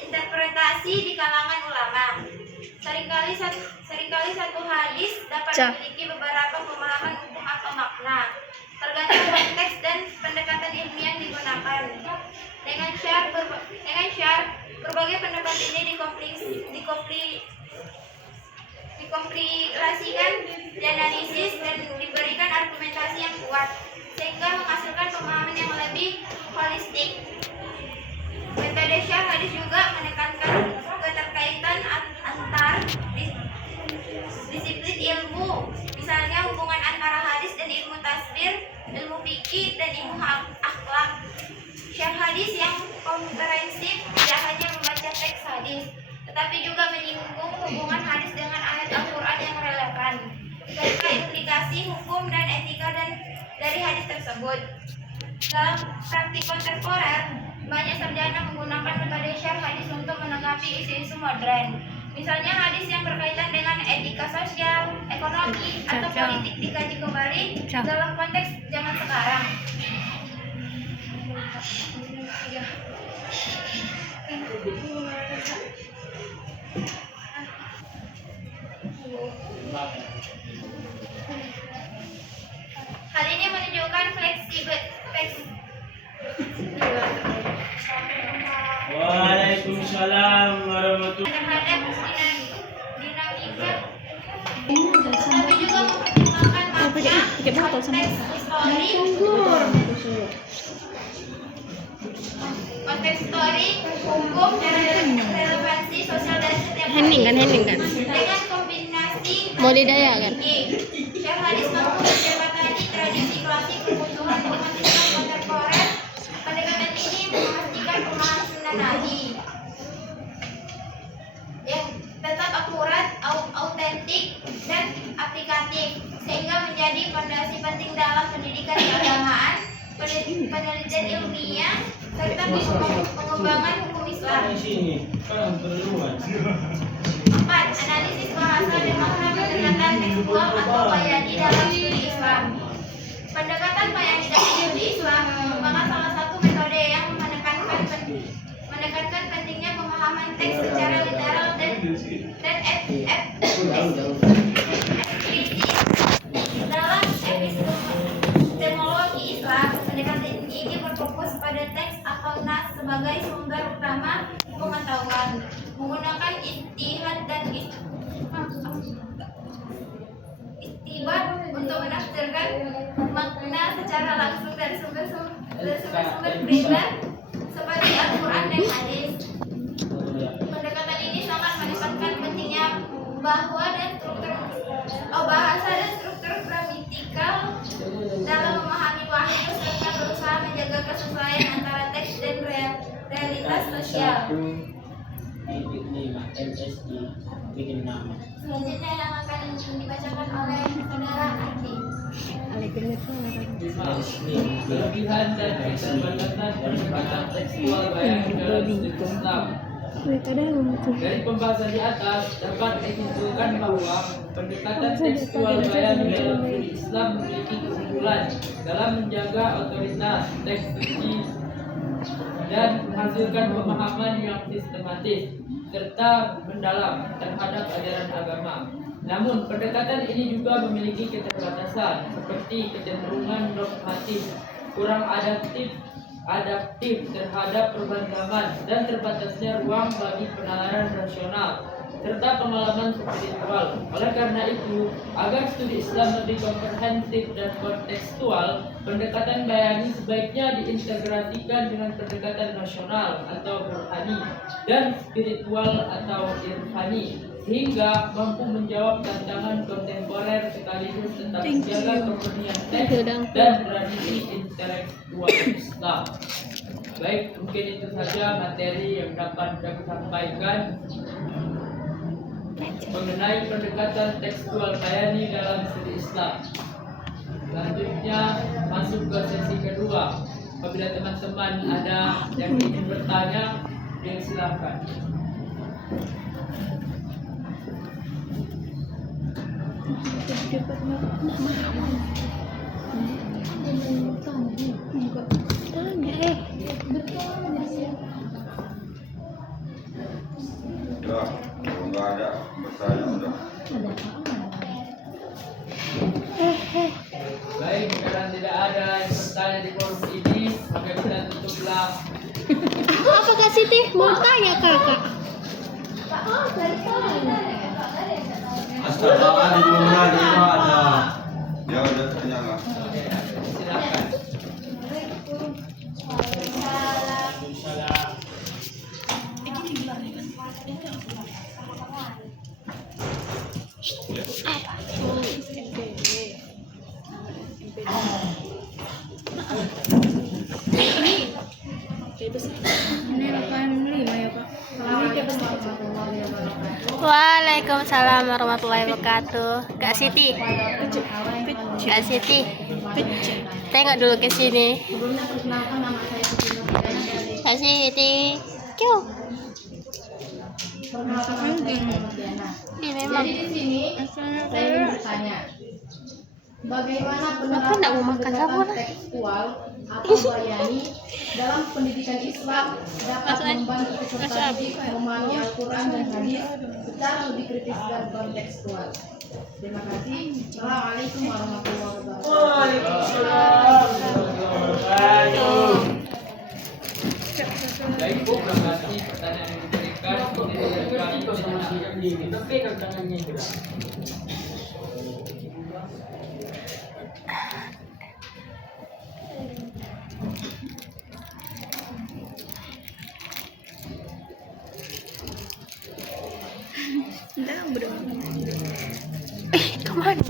Interpretasi di kalangan ulama. Seringkali satu hadis dapat memiliki beberapa pemahaman hukum atau makna, tergantung konteks dan pendekatan ilmiah yang digunakan. Dengan syarat berbagai pendapat ini dikompilasikan, dianalisis dan diberikan argumentasi yang kuat sehingga menghasilkan pemahaman yang lebih holistik. Metode syarh hadis juga menekankan keterkaitan antar disiplin ilmu, misalnya hubungan antara hadis dan ilmu tafsir, ilmu fikih dan ilmu akhlak. Syarh hadis yang komprehensif tidak hanya membaca teks hadis, tetapi juga menyinggung hubungan hadis dengan ayat Al-Quran yang relevan, serta implikasi hukum dan etika dari hadis tersebut. Dalam praktik kontemporer, banyak sarjana menggunakan metode syarh hadis untuk menanggapi isu-isu modern. Misalnya hadis yang berkaitan dengan etika sosial, ekonomi, atau politik dikaji kembali dalam konteks zaman sekarang. Hal ini menunjukkan fleksibilitas. Waalaikumsalam warahmatullahi Terhadap dinamika, tapi juga mempertimbangkan makna, konteks historik, hukum, dan relevansi sosial dan setiap Hening kan? dengan kombinasi Mau didaya kan? syarh hadis mampu menjembatani tradisi klasik kebutuhan umat Islam kontemporer. Pendekatan ini memastikan pemahaman sunnah Nabi yang tetap akurat, autentik, dan aplikatif, sehingga menjadi fondasi penting dalam pendidikan keagamaan, penelitian ilmiah, serta pengembangan hukum Islam. 4. Analisis bahasa dan makna pendekatan tekstual atau bayani dalam studi Islam. Pendekatan bayani dalam studi Islam merupakan salah satu metode yang menekankan pentingnya pemahaman teks secara literal dan eksplisit. Dalam epistemologi Islam, pendekatan ini berfokus pada teks atau nas sebagai sumber utama pengetahuan, menggunakan ijtihad dan istibat untuk menafsirkan makna secara langsung dari sumber-sumber primer seperti Al-Quran dan hadis. Pendekatan ini sangat menekankan pentingnya bahasa dan struktur gramatikal dalam memahami wahyu, serta berusaha menjaga kesesuaian antara teks dan realitas sosial. Selanjutnya yang akan dibacakan oleh saudara Andi. Kelebihan dan keterbatasan pendekatan tekstual bayani dalam studi Islam. Dari pembahasan di atas dapat disimpulkan bahwa pendekatan tekstual bayani dalam studi Islam memiliki keunggulan dalam menjaga otoritas teks suci dan menghasilkan pemahaman yang sistematis serta mendalam terhadap ajaran agama. Namun, pendekatan ini juga memiliki keterbatasan seperti kecenderungan dogmatis, kurang adaptif terhadap perubahan zaman, dan terbatasnya ruang bagi penalaran rasional serta pengalaman spiritual. Oleh karena itu, agar studi Islam lebih komprehensif dan kontekstual, pendekatan bayani sebaiknya diintegrasikan dengan pendekatan rasional atau burhani dan spiritual atau irfani, sehingga mampu menjawab tantangan kontemporer sekaligus tetap menjaga kemurnian teks dan tradisi intelektual Islam. Baik, mungkin itu saja materi yang dapat kami sampaikan mengenai pendekatan tekstual bayani dalam studi Islam. Selanjutnya masuk ke sesi kedua. Apabila teman-teman ada yang ingin bertanya, silakan. Baik, karena tidak ada yang bertanya di forum ini, maka kita tutuplah. Apa Kak Siti? Mau tanya kakak. Astagfirullahaladzim, di mana ada? Ya udah tanya lah. Oke, silakan. Waalaikumsalam warahmatullahi wabarakatuh. Kak Siti. Kak Siti. Tengok dulu ke sini. Kak Siti. Kyo. Ini memang. Jadi di sini saya ingin bertanya, bagaimana Kenapa nggak mau makan pendekatan sabun? tekstual atau bayani dalam pendidikan Islam dapat membantu peserta didik memahami Al-Quran dan Hadis secara lebih kritis dan kontekstual. Terima kasih. Assalamualaikum warahmatullahi wabarakatuh. Baik Bu, terima kasih pertanyaan yang diberikan. Kemana?